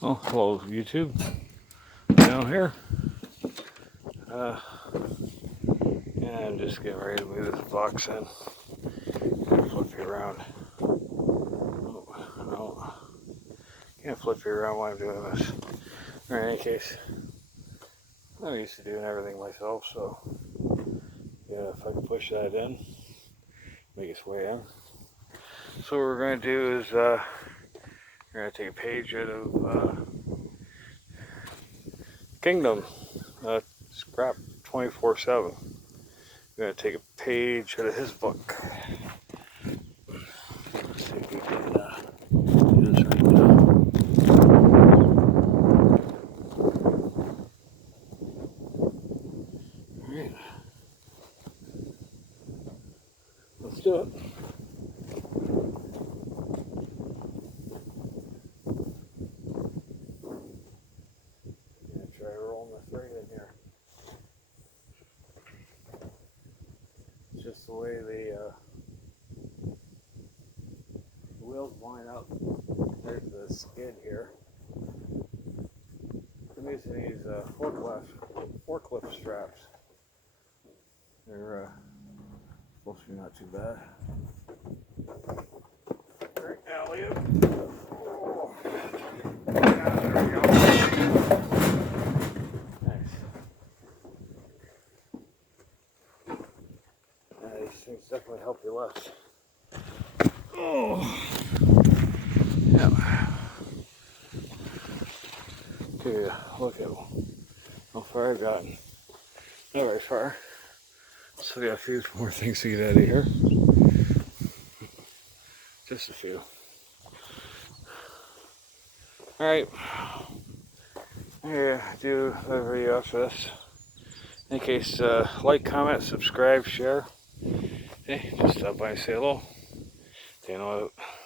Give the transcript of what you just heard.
Oh, hello YouTube. Down here. Yeah, I'm just getting ready to move this box in. Flip you around. Oh, no. Can't flip you around while I'm doing this. In any case, I'm used to doing everything myself, so yeah, if I can push that in, make its way in. So what we're going to do is we're going to take a page out of Kingdom, Scrap 24/7. We're going to take a page out of his book. Let's see if we can do this right now. Alright. Let's do it. Try rolling the thread in here. It's just the way the wheels line up. There's the skid here. I'm using these forklift straps. They're supposed to be not too bad. Alright, alley-oop. Oh. Yeah, there we go. Nice. These things definitely help you lift. Oh. Yeah. Take a look at how far I've gotten. Not very far. Still got a few more things to get out of here. Just a few. Alright. Yeah, do a video after this. In case, like, comment, subscribe, share. Hey, just stop by and say hello. Say hello.